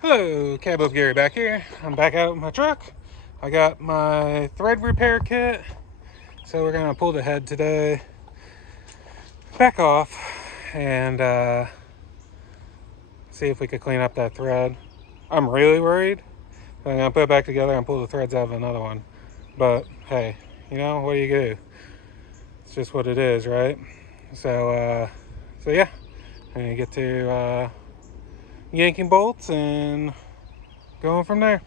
Hello, Cabover Gary back here. I'm back out with my truck. I got my thread repair kit, so we're gonna pull the head today back off and see if we could clean up that thread. I'm really worried. I'm gonna put it back together and pull the threads out of another one. But hey, you know, what do you do? It's just what it is, right? So yeah, I'm gonna get to yanking bolts and going from there.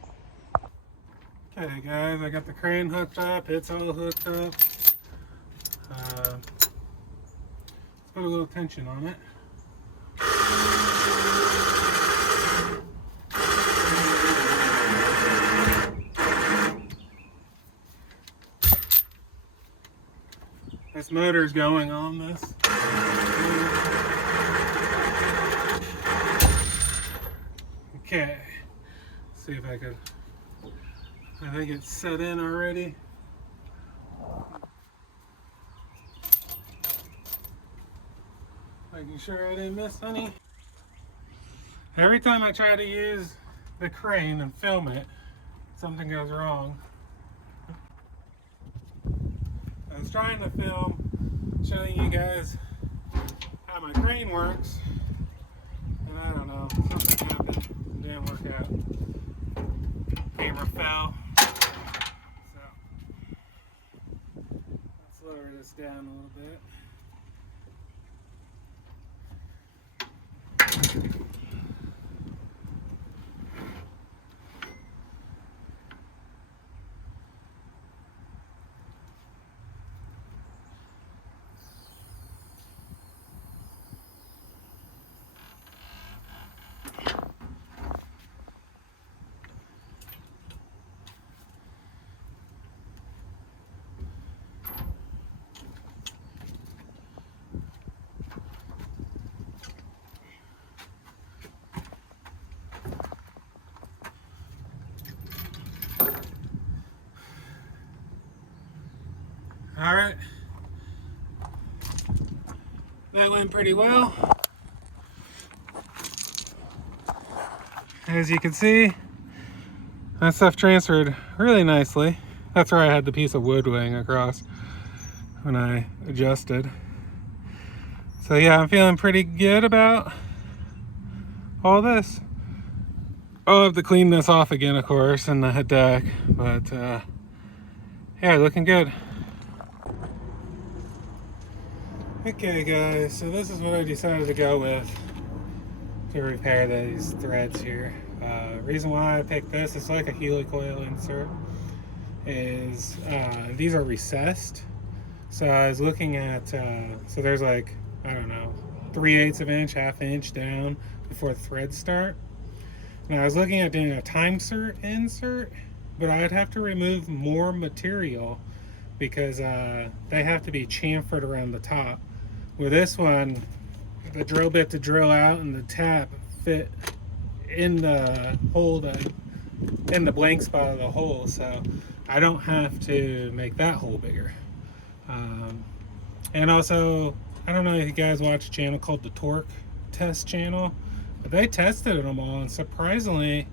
Okay guys, I got the crane hooked up, it's all hooked up. Let's put a little tension on it. This motor's going on this. Okay, let's see if I could. I think it's set in already. Making sure I didn't miss any. Every time I try to use the crane and film it, something goes wrong. I was trying to film, showing you guys how my crane works, and I don't know, something happened. It didn't work out. Camera fell. So let's lower this down a little bit. All right, that went pretty well. As you can see, that stuff transferred really nicely. That's where I had the piece of wood weighing across when I adjusted. So yeah, I'm feeling pretty good about all this. I'll have to clean this off again, of course, in the deck, but yeah, looking good. Okay guys, so this is what I decided to go with to repair these threads here. Reason why I picked this, it's like a helicoil insert, is these are recessed. So I was looking at, so there's like, I don't know, 3/8 of an inch, half inch down before the threads start. Now I was looking at doing a time insert, but I'd have to remove more material because they have to be chamfered around the top. With this one, the drill bit to drill out and the tap fit in the hole, in the blank spot of the hole, so I don't have to make that hole bigger. And also, I don't know if you guys watch a channel called the Torque Test channel, but they tested them all, and surprisingly,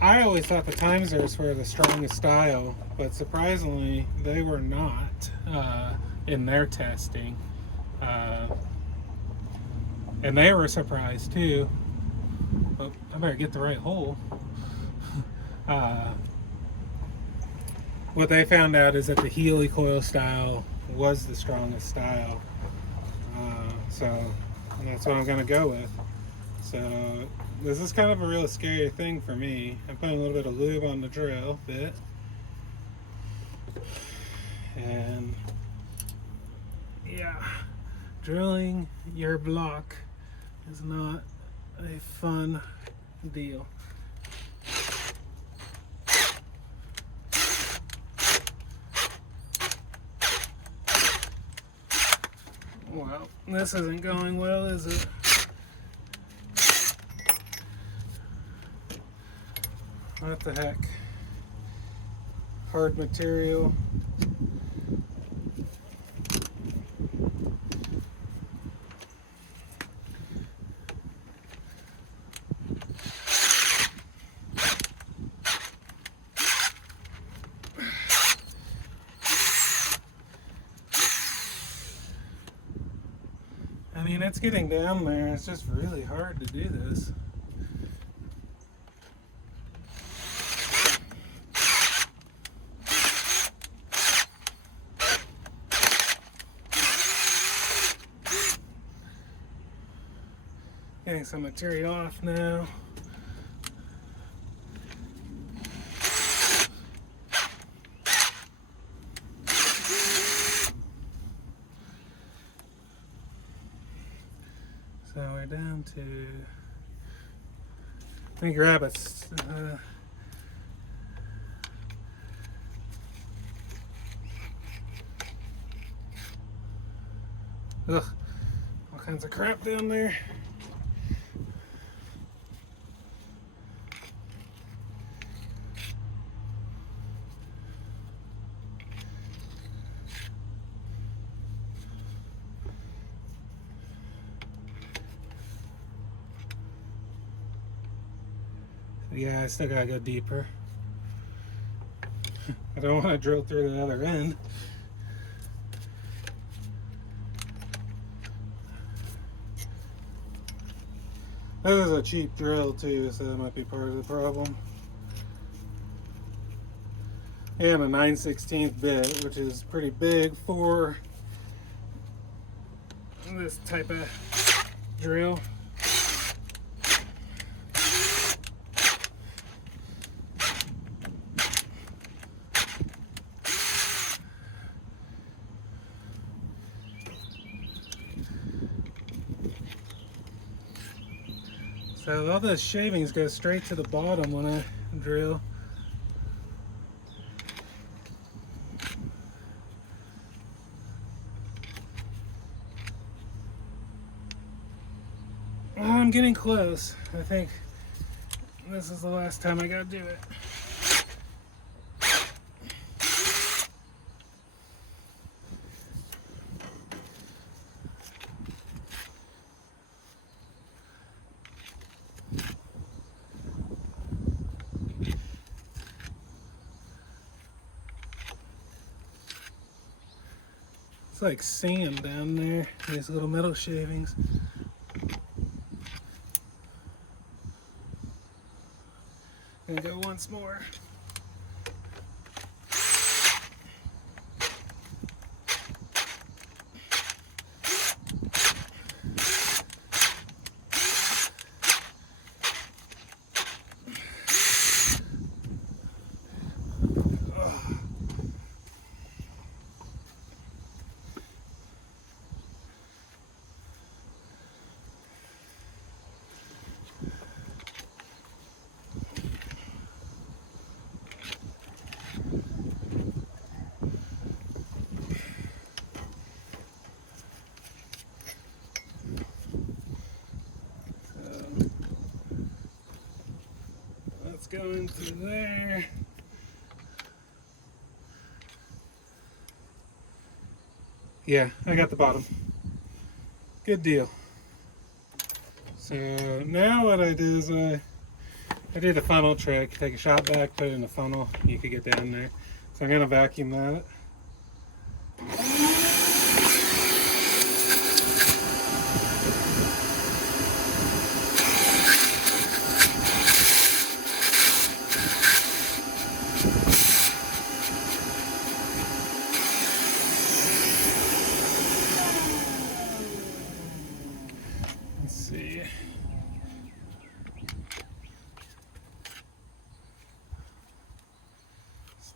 I always thought the timesers were the strongest style, but surprisingly, they were not in their testing. And they were surprised too. Oh, I better get the right hole. What they found out is that the helicoil style was the strongest style. So that's what I'm gonna go with. So this is kind of a real scary thing for me. I'm putting a little bit of lube on the drill bit. And yeah, drilling your block is not a fun deal. Well, this isn't going well, is it? What the heck? Hard material. mean, it's getting down there. It's just really hard to do this. Getting some material off now. So we're down to, let me grab it. Ugh, all kinds of crap down there. Yeah, I still gotta go deeper. I don't want to drill through the other end. This is a cheap drill too, so that might be part of the problem. And a 9/16 bit, which is pretty big for this type of drill. So all those shavings go straight to the bottom when I drill. I'm getting close. I think this is the last time I gotta do it. It's like sand down there, these little metal shavings. Gonna go once more. Go into there. Yeah, I got the bottom. Good deal. So now what I do is I do the funnel trick. Take a shot back, put it in the funnel. You could get down there. So I'm gonna vacuum that.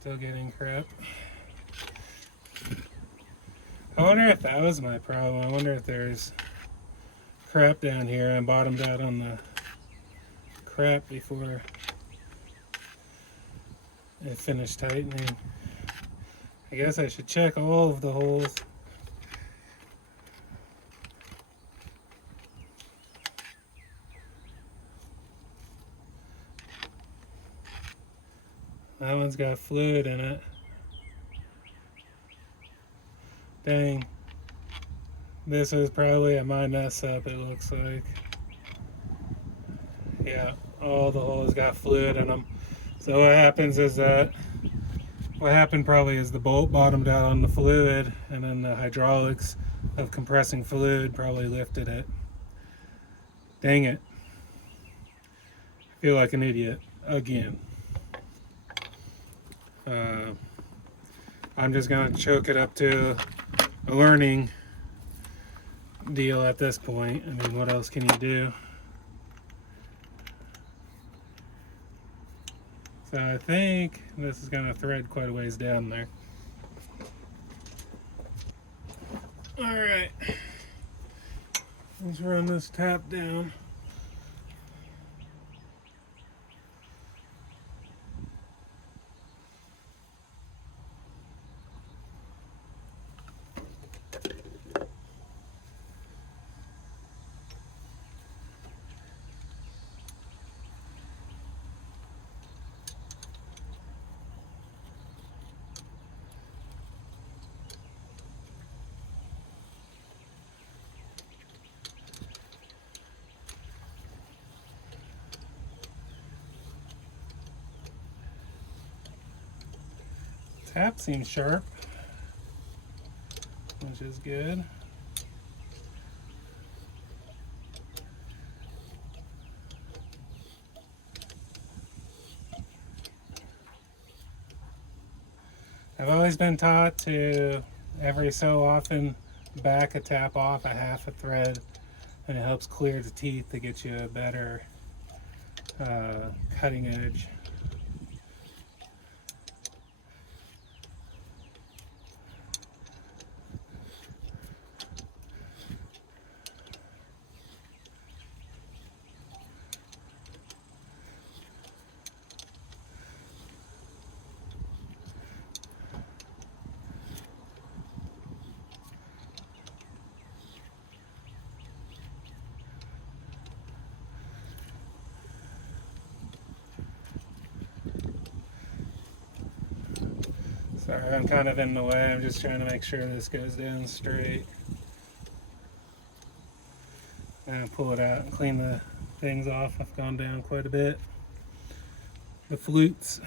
Still getting crap. I wonder if that was my problem. I wonder if there's crap down here. I bottomed out on the crap before I finished tightening. I guess I should check all of the holes. That one's got fluid in it. Dang. This is probably a my mess up, it looks like. Yeah, all the holes got fluid in them. So what happens is that what happened probably is the bolt bottomed out on the fluid, and then the hydraulics of compressing fluid probably lifted it. Dang it. I feel like an idiot again. I'm just gonna choke it up to a learning deal at this point. I mean, what else can you do? So I think this is gonna thread quite a ways down there. All right, let's run this tap down. Tap seems sharp, which is good. I've always been taught to every so often back a tap off a half a thread, and it helps clear the teeth to get you a better cutting edge. Sorry, I'm kind of in the way. I'm just trying to make sure this goes down straight. And pull it out and clean the things off. I've gone down quite a bit. The flutes.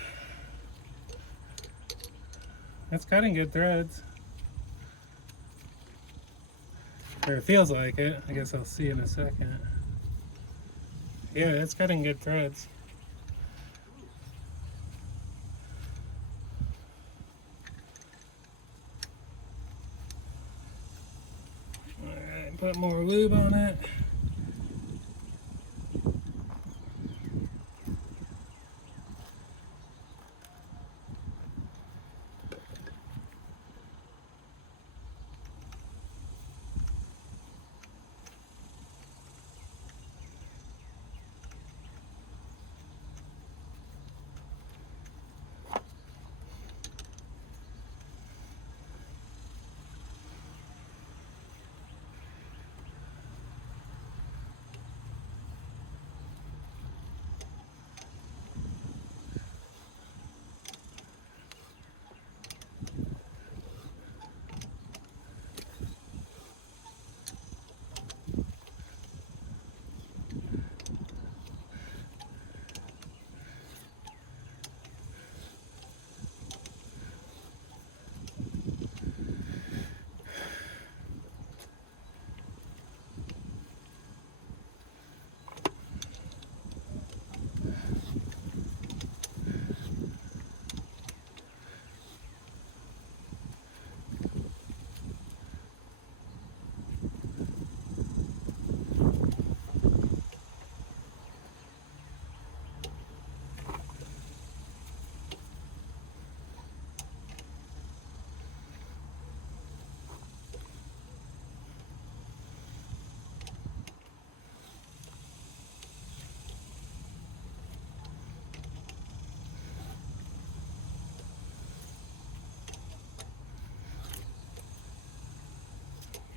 It's cutting good threads. Or it feels like it. I guess I'll see in a second. Yeah, it's cutting good threads. Alright, put more lube on it.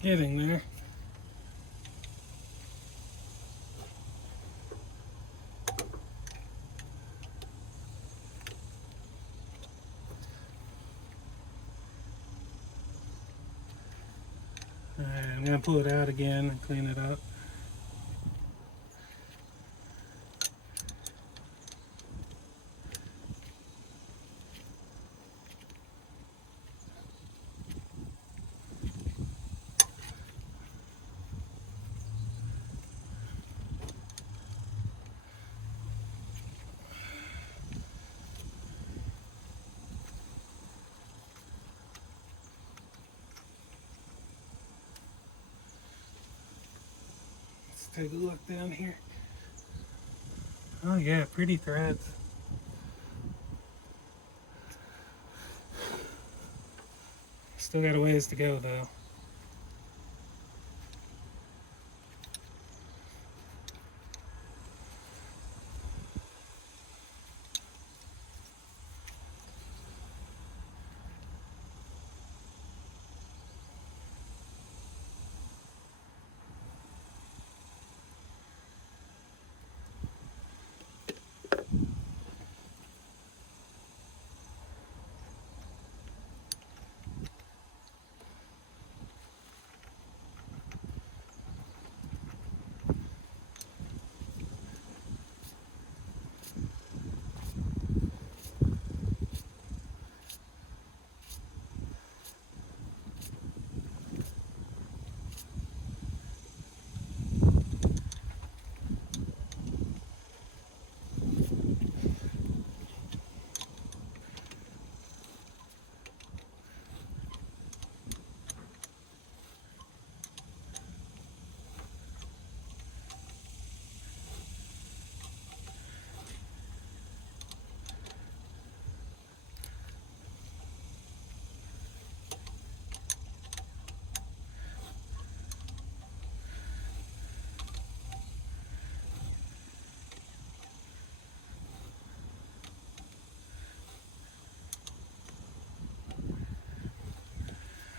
Getting there. Alright, I'm going to pull it out again and clean it up. take a look down here. Oh yeah, pretty threads. Still got a ways to go though.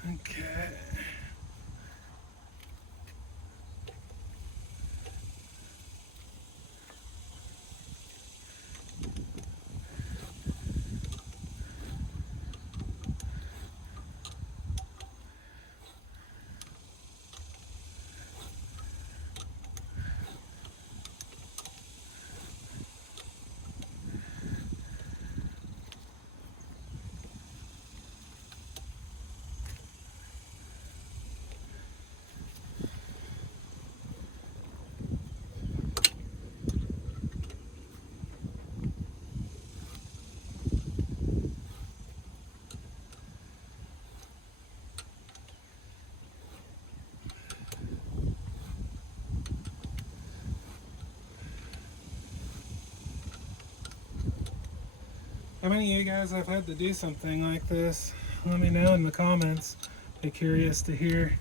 Okay. How many of you guys have had to do something like this? Let me know in the comments. Be curious to hear.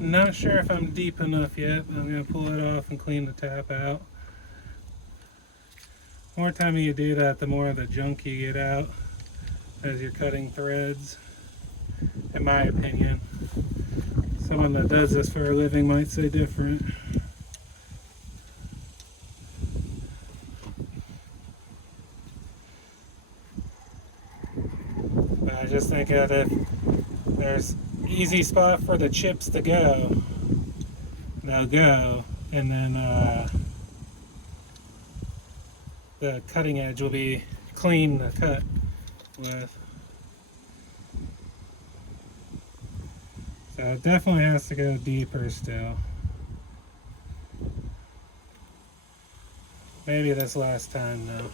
I'm not sure if I'm deep enough yet, but I'm going to pull it off and clean the tap out. The more time you do that, the more of the junk you get out as you're cutting threads, in my opinion. Someone that does this for a living might say different. But I just think that if there's easy spot for the chips to go, they'll go, and then the cutting edge will be clean to cut with. So it definitely has to go deeper still. Maybe this last time though.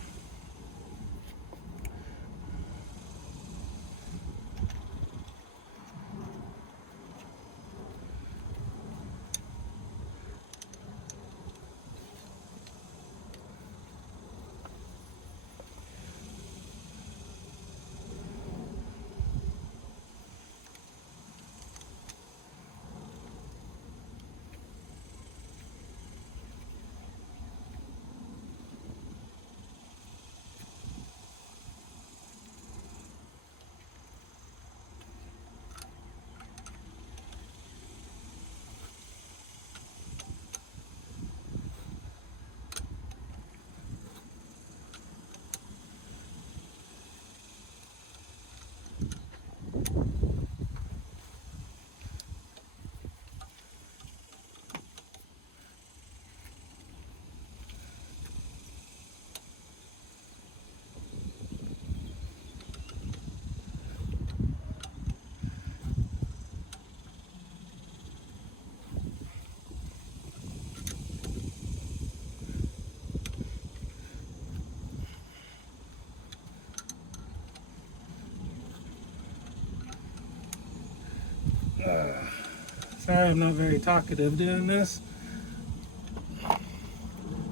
Sorry I'm not very talkative doing this.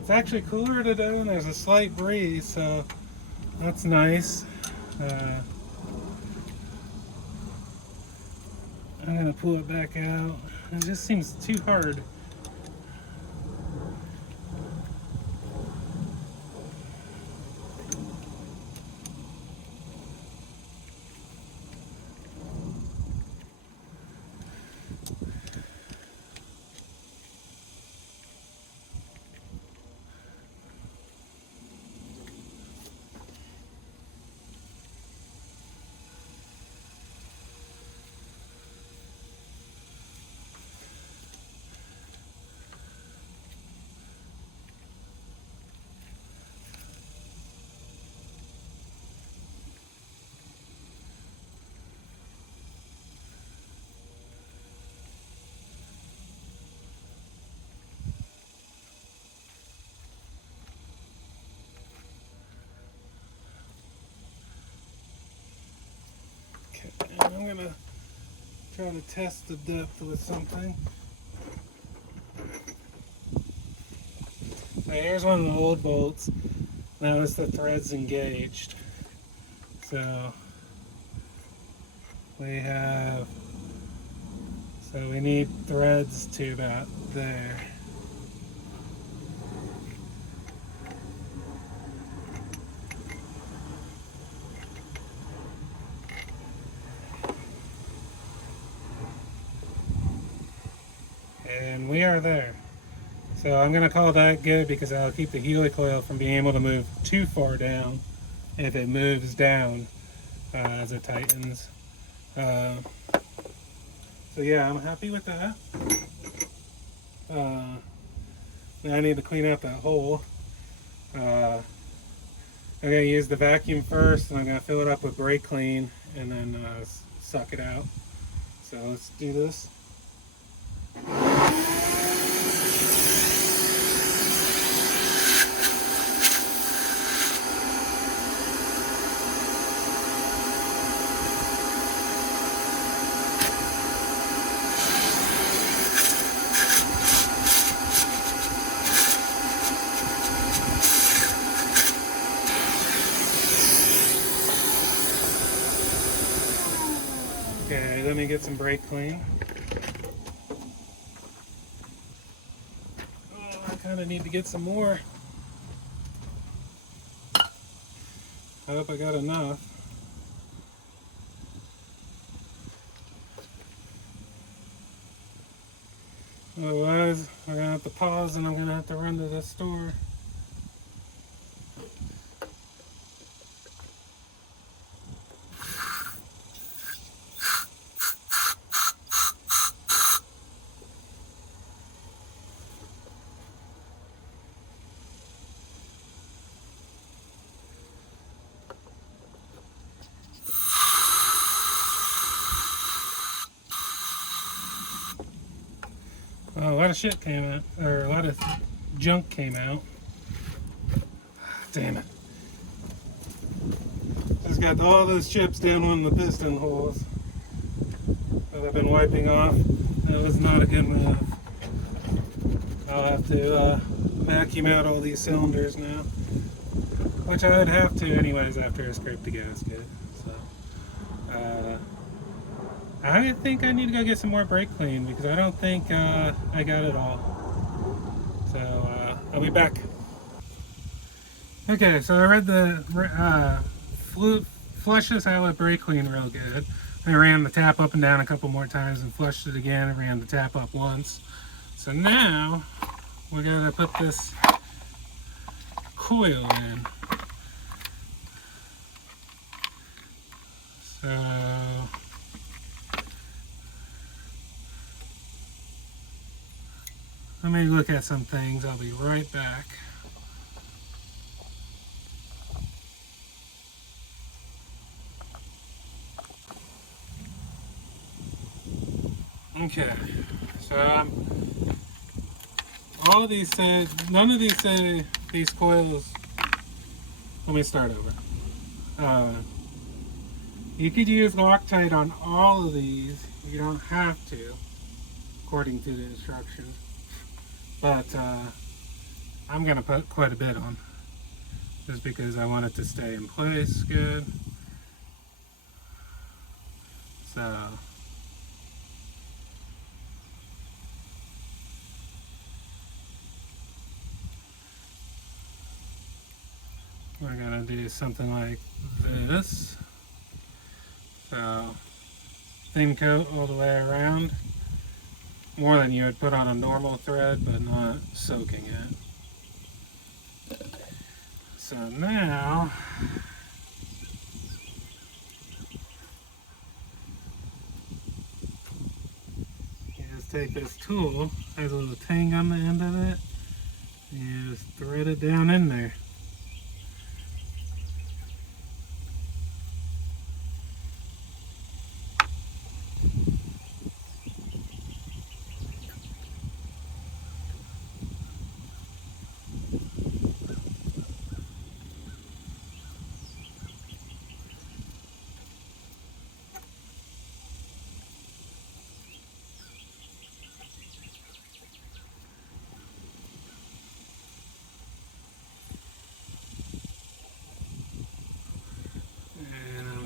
It's actually cooler today and there's a slight breeze, so that's nice. I'm gonna pull it back out. It just seems too hard. And I'm gonna try to test the depth with something. So here's one of the old bolts. Now it's the threads engaged. So we need threads to about there. And we are there. So I'm going to call that good because I'll keep the helicoil from being able to move too far down if it moves down as it tightens. So yeah, I'm happy with that. Now I need to clean out that hole. I'm going to use the vacuum first and I'm going to fill it up with brake clean and then suck it out. So let's do this. Okay, let me get some brake clean. Oh, I kind of need to get some more. I hope I got enough. Otherwise, I'm going to have to pause and I'm going to have to run to the store. Oh, a lot of shit came out, or a lot of junk came out. Damn it. Just got all those chips down one of the piston holes that I've been wiping off. That was not a good move. I'll have to vacuum out all these cylinders now. Which I would have to anyways after I scrape the gasket. So, I think I need to go get some more brake clean because I don't think I got it all. So I'll be back. Okay, so I read the flush this out with brake clean real good. I ran the tap up and down a couple more times and flushed it again and ran the tap up once. So now we gotta put this coil in. So let me look at some things. I'll be right back. Okay, so all of these say, none of these say these coils, let me start over. You could use Loctite on all of these, you don't have to. according to the instructions. But I'm going to put quite a bit on, just because I want it to stay in place good. So we're going to do something like this. So thin coat all the way around, more than you would put on a normal thread, but not soaking it. So now you just take this tool, has a little tang on the end of it, and you just thread it down in there.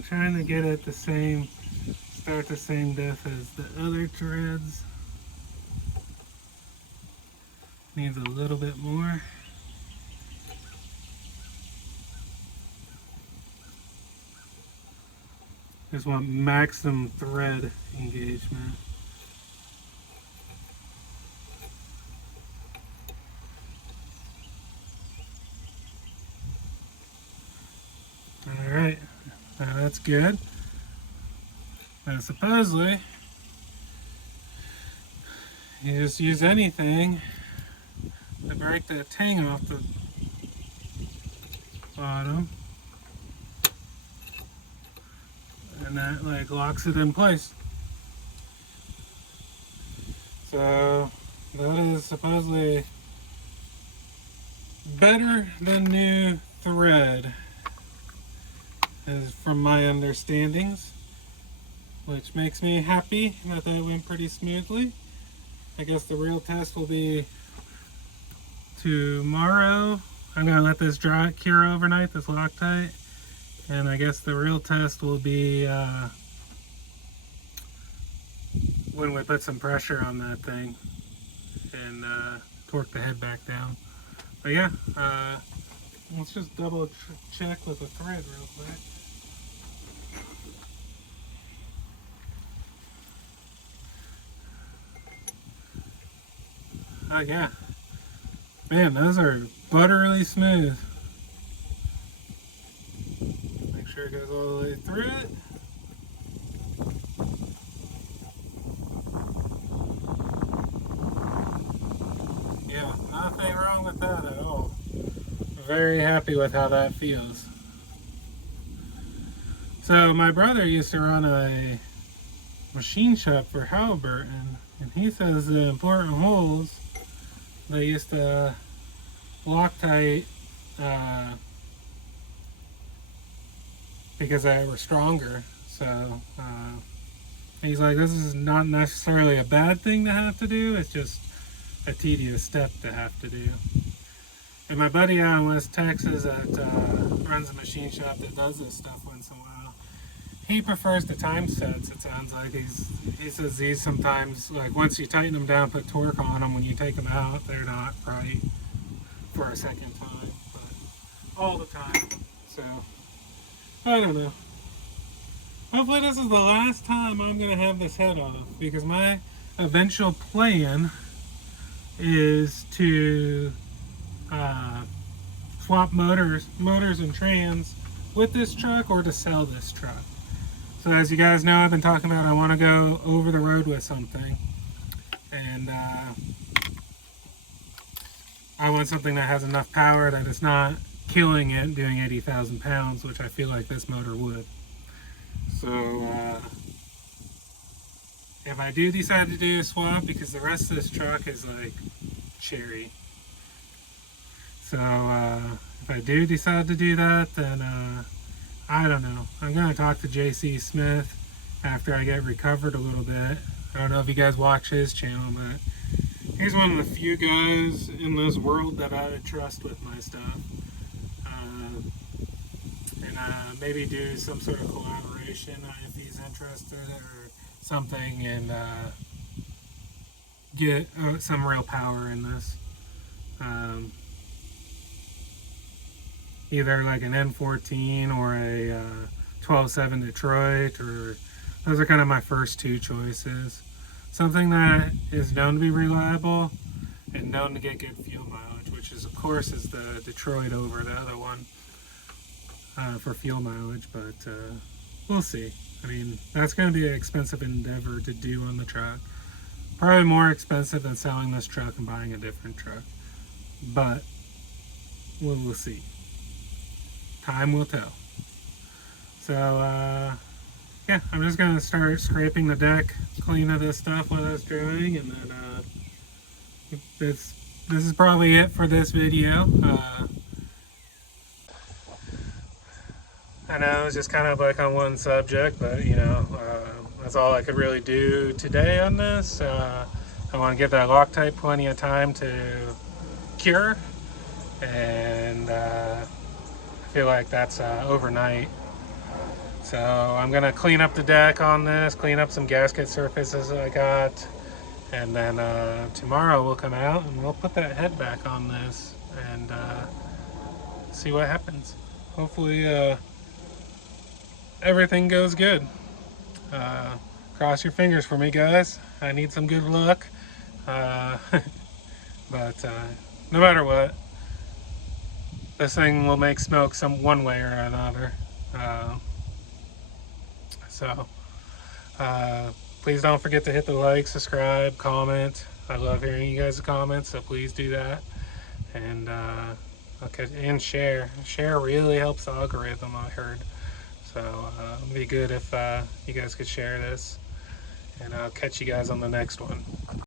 Trying to get it start the same depth as the other threads. Needs a little bit more. Just want maximum thread engagement. All right. Now that's good. And supposedly, you just use anything to break that tang off the bottom, and that like locks it in place. So that is supposedly better than new thread, as from my understandings, which makes me happy that went pretty smoothly. I guess the real test will be tomorrow. I'm gonna let this cure overnight, this Loctite, and I guess the real test will be when we put some pressure on that thing and torque the head back down. But yeah, let's just double check with the thread real quick. Oh yeah, man, those are butterily smooth. Make sure it goes all the way through it. Yeah, nothing wrong with that at all. Very happy with how that feels. So my brother used to run a machine shop for Halliburton, and he says the important holes, they used to Loctite because they were stronger. So he's like, this is not necessarily a bad thing to have to do, it's just a tedious step to have to do. And my buddy out in West Texas that runs a machine shop that does this stuff once in a while, he prefers the time sets, it sounds like. He says these sometimes, like once you tighten them down, put torque on them, when you take them out, they're not right for a second time, but all the time. So, I don't know. Hopefully this is the last time I'm going to have this head off, because my eventual plan is to swap motors and trans with this truck, or to sell this truck. So as you guys know, I've been talking about I want to go over the road with something, and I want something that has enough power that it's not killing it doing 80,000 pounds, which I feel like this motor would. So if I do decide to do a swap, because the rest of this truck is like cherry, so if I do decide to do that, then I don't know. I'm going to talk to JC Smith after I get recovered a little bit I don't know if you guys watch his channel, but he's one of the few guys in this world that I trust with my stuff. And maybe do some sort of collaboration if he's interested or something, and get some real power in this. Either like an N14 or a 12.7 Detroit, or those are kind of my first two choices. Something that is known to be reliable and known to get good fuel mileage, which is, of course, is the Detroit over the other one for fuel mileage, but we'll see. I mean, that's going to be an expensive endeavor to do on the truck. Probably more expensive than selling this truck and buying a different truck, but we'll see. Time will tell. So, yeah, I'm just going to start scraping the deck, cleaning this stuff while I was doing, and then this is probably it for this video. I know it's just kind of like on one subject, but you know, that's all I could really do today on this. I want to give that Loctite plenty of time to cure, and I feel like that's overnight. So I'm gonna clean up the deck on this, clean up some gasket surfaces I got, and then tomorrow we'll come out and we'll put that head back on this and see what happens. Hopefully everything goes good. Cross your fingers for me, guys. I need some good luck. But no matter what, this thing will make smoke one way or another. So please don't forget to hit the like, subscribe, comment. I love hearing you guys' comments, so please do that. And okay, and share. Share really helps the algorithm, I heard. So it'd be good if you guys could share this, and I'll catch you guys on the next one.